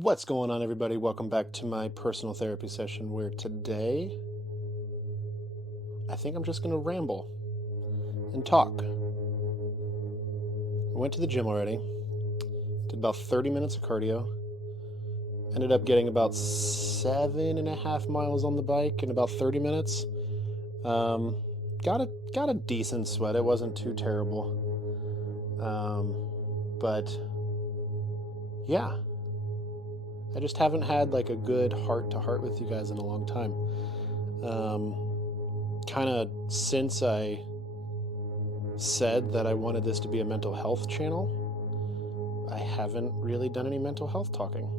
What's going on, everybody? Welcome back to my personal therapy session where today I think I'm just going to ramble and talk. I went to the gym already, did about 30 minutes of cardio, ended up getting about 7.5 miles on the bike in about 30 minutes. Um, got a decent sweat. It wasn't too terrible. But yeah, I just haven't had like a good heart to heart with you guys in a long time. Kind of since I said that I wanted this to be a mental health channel, I haven't really done any mental health talking.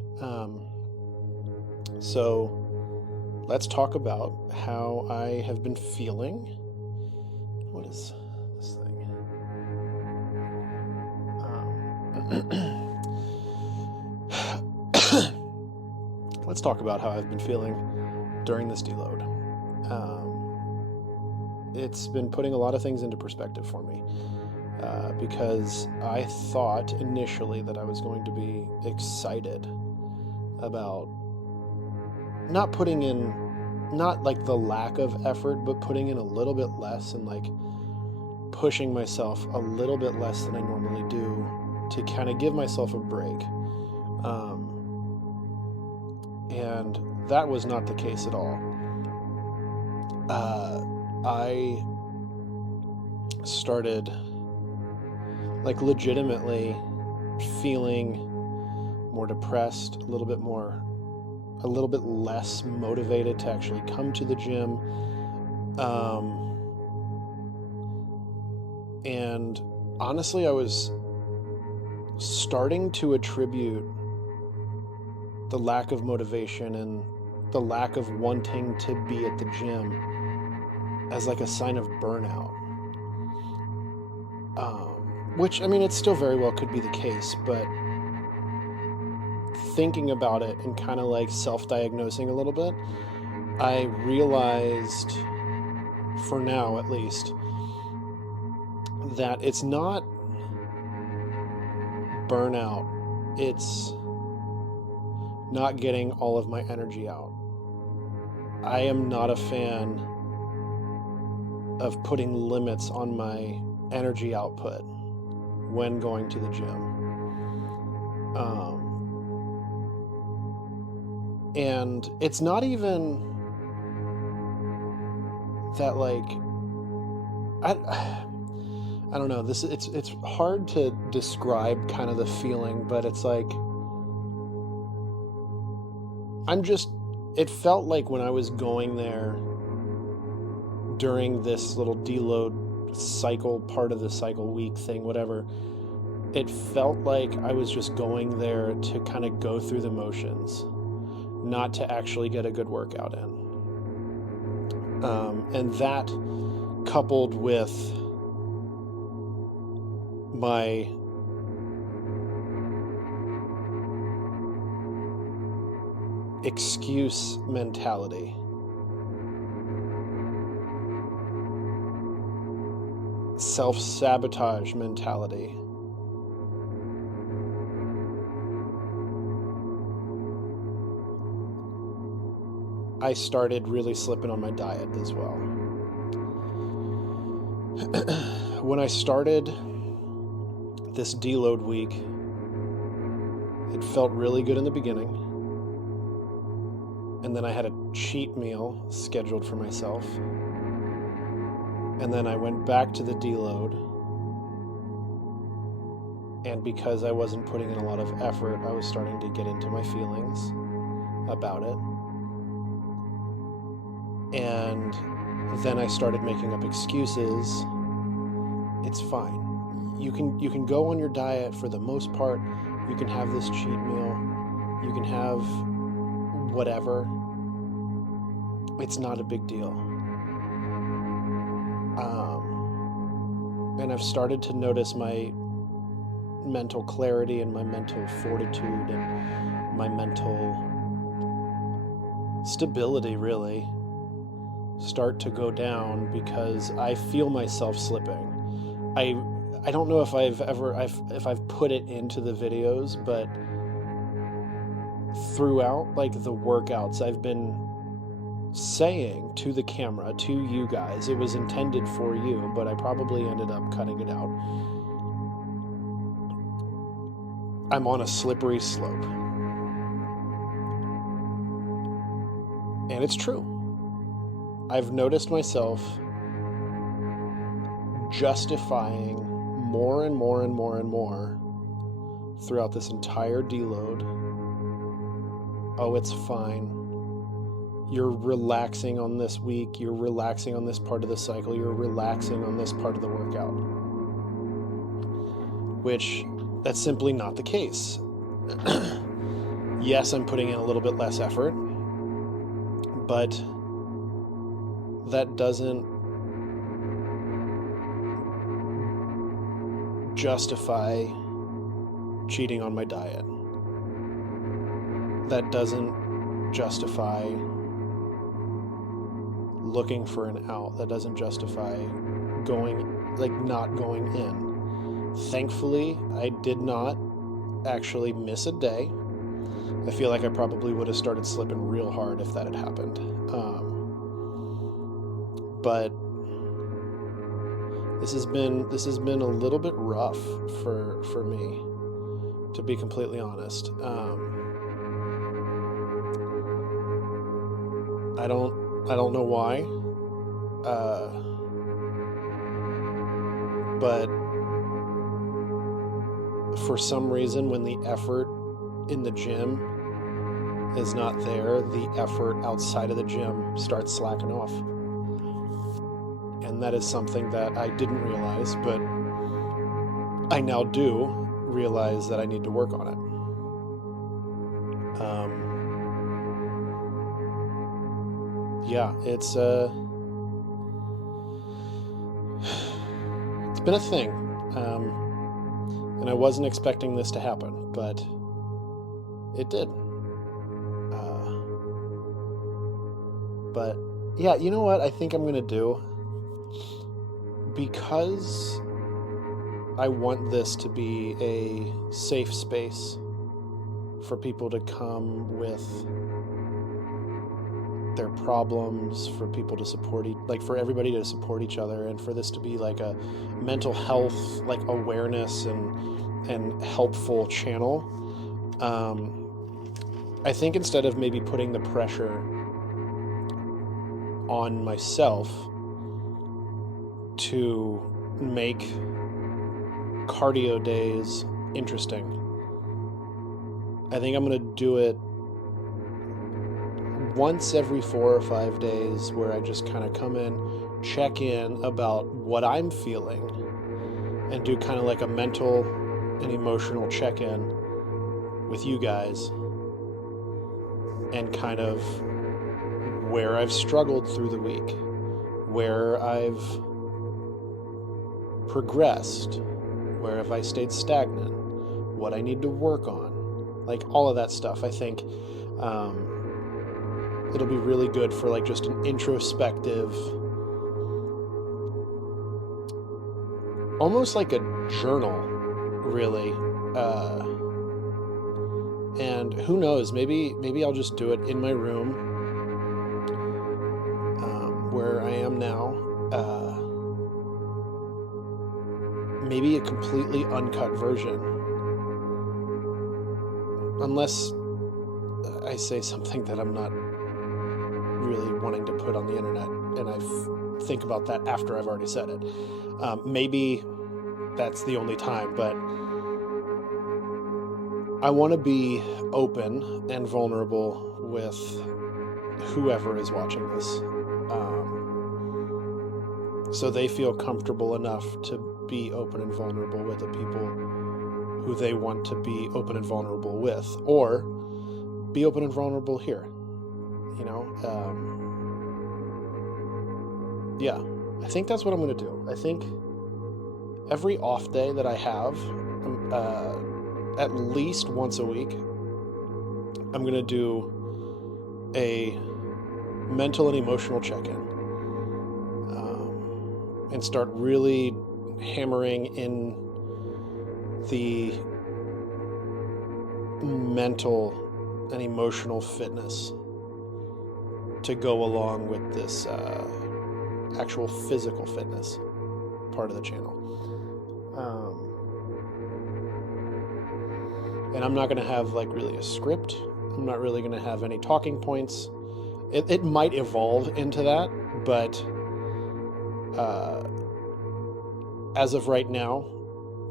So let's talk about how I have been feeling. What is this thing? Let's talk about how I've been feeling during this deload. It's been putting a lot of things into perspective for me, because I thought initially that I was going to be excited about not putting in, not like the lack of effort, but putting in a little bit less and like pushing myself a little bit less than I normally do to kind of give myself a break. And that was not the case at all. I started like legitimately feeling more depressed, a little bit less motivated to actually come to the gym. And honestly, I was starting to attribute the lack of motivation and the lack of wanting to be at the gym as like a sign of burnout. Which, I mean, it still very well could be the case, but thinking about it and kind of like self-diagnosing a little bit, I realized, for now at least, that it's not burnout, it's not getting all of my energy out. I am not a fan of putting limits on my energy output when going to the gym. And it's not even that like I don't know, it's hard to describe kind of the feeling, but it's like it felt like when I was going there during this little deload cycle, part of the cycle week thing, whatever, it felt like I was just going there to kind of go through the motions, not to actually get a good workout in. And that, coupled with my excuse mentality, self-sabotage mentality, I started really slipping on my diet as well. When I started this deload week, it felt really good in the beginning. And then I had a cheat meal scheduled for myself. And then I went back to the deload. And because I wasn't putting in a lot of effort, I was starting to get into my feelings about it. And then I started making up excuses. It's fine. You can go on your diet for the most part. You can have this cheat meal. You can have whatever. It's not a big deal. And I've started to notice my mental clarity and my mental fortitude and my mental stability really start to go down because I feel myself slipping. I don't know if I've put it into the videos, but throughout like the workouts, I've been saying to the camera, to you guys, it was intended for you, but I probably ended up cutting it out. I'm on a slippery slope. And it's true. I've noticed myself justifying more and more and more and more throughout this entire deload. Oh, it's fine. You're relaxing on this week. You're relaxing on this part of the cycle. You're relaxing on this part of the workout. Which, that's simply not the case. Yes, I'm putting in a little bit less effort, but that doesn't justify cheating on my diet. That doesn't justify looking for an out. That doesn't justify not going in. Thankfully, I did not actually miss a day. I feel like I probably would have started slipping real hard if that had happened. But this has been a little bit rough for me, to be completely honest. I don't know why, but for some reason, when the effort in the gym is not there, the effort outside of the gym starts slacking off. And that is something that I didn't realize, but I now do realize that I need to work on it. Yeah, it's been a thing, and I wasn't expecting this to happen, but it did. But yeah, you know what I think I'm gonna do? Because I want this to be a safe space for people to come with their problems, for people to support for everybody to support each other, and for this to be like a mental health awareness and helpful channel. I think instead of maybe putting the pressure on myself to make cardio days interesting, I think I'm going to do it once every 4 or 5 days, where I just kind of come in, check in about what I'm feeling, and do kind of like a mental and emotional check-in with you guys, and kind of where I've struggled through the week, where I've progressed, where have I stayed stagnant, what I need to work on, all of that stuff. I think it'll be really good for just an introspective, almost like a journal, really. And who knows, maybe I'll just do it in my room, where I am now. Maybe a completely uncut version, unless I say something that I'm not really wanting to put on the internet, and I think about that after I've already said it. Maybe that's the only time, but I want to be open and vulnerable with whoever is watching this, so they feel comfortable enough to be open and vulnerable with the people who they want to be open and vulnerable with, or be open and vulnerable here. Yeah, I think that's what I'm going to do. I think every off day that I have, at least once a week, I'm going to do a mental and emotional check-in, and start really hammering in the mental and emotional fitness to go along with this actual physical fitness part of the channel. And I'm not going to have like really a script. I'm not really going to have any talking points. It might evolve into that, but as of right now,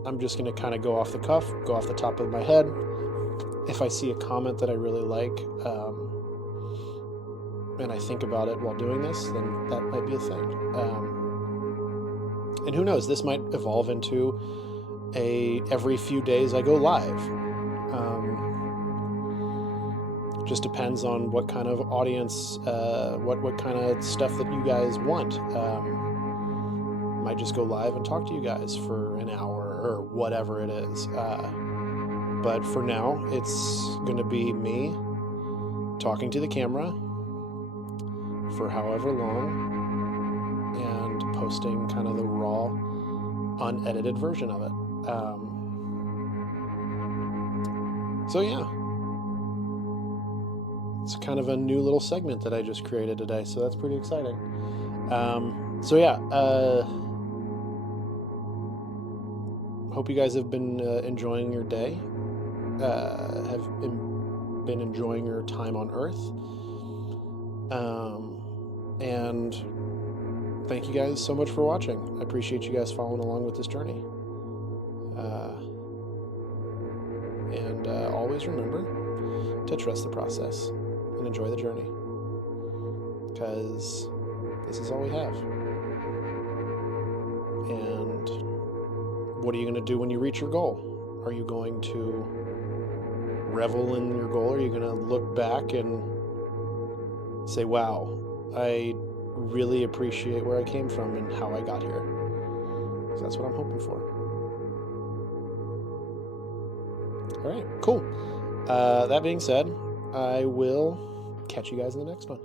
I'm just going to kind of go off the cuff, go off the top of my head. If I see a comment that I really like, and I think about it while doing this, then that might be a thing. And who knows, this might evolve into every few days I go live. Just depends on what kind of audience, what kind of stuff that you guys want. Might just go live and talk to you guys for an hour or whatever it is. But for now, it's going to be me talking to the camera for however long and posting kind of the raw, unedited version of it. So yeah, it's kind of a new little segment that I just created today, so that's pretty exciting. So yeah, hope you guys have been enjoying your day, have been enjoying your time on Earth, and thank you guys so much for watching. I appreciate you guys following along with this journey. And always remember to trust the process and enjoy the journey, because this is all we have. And what are you going to do when you reach your goal? Are you going to revel in your goal? Are you going to look back and say, wow, I really appreciate where I came from and how I got here? So that's what I'm hoping for. All right, cool. That being said, I will catch you guys in the next one.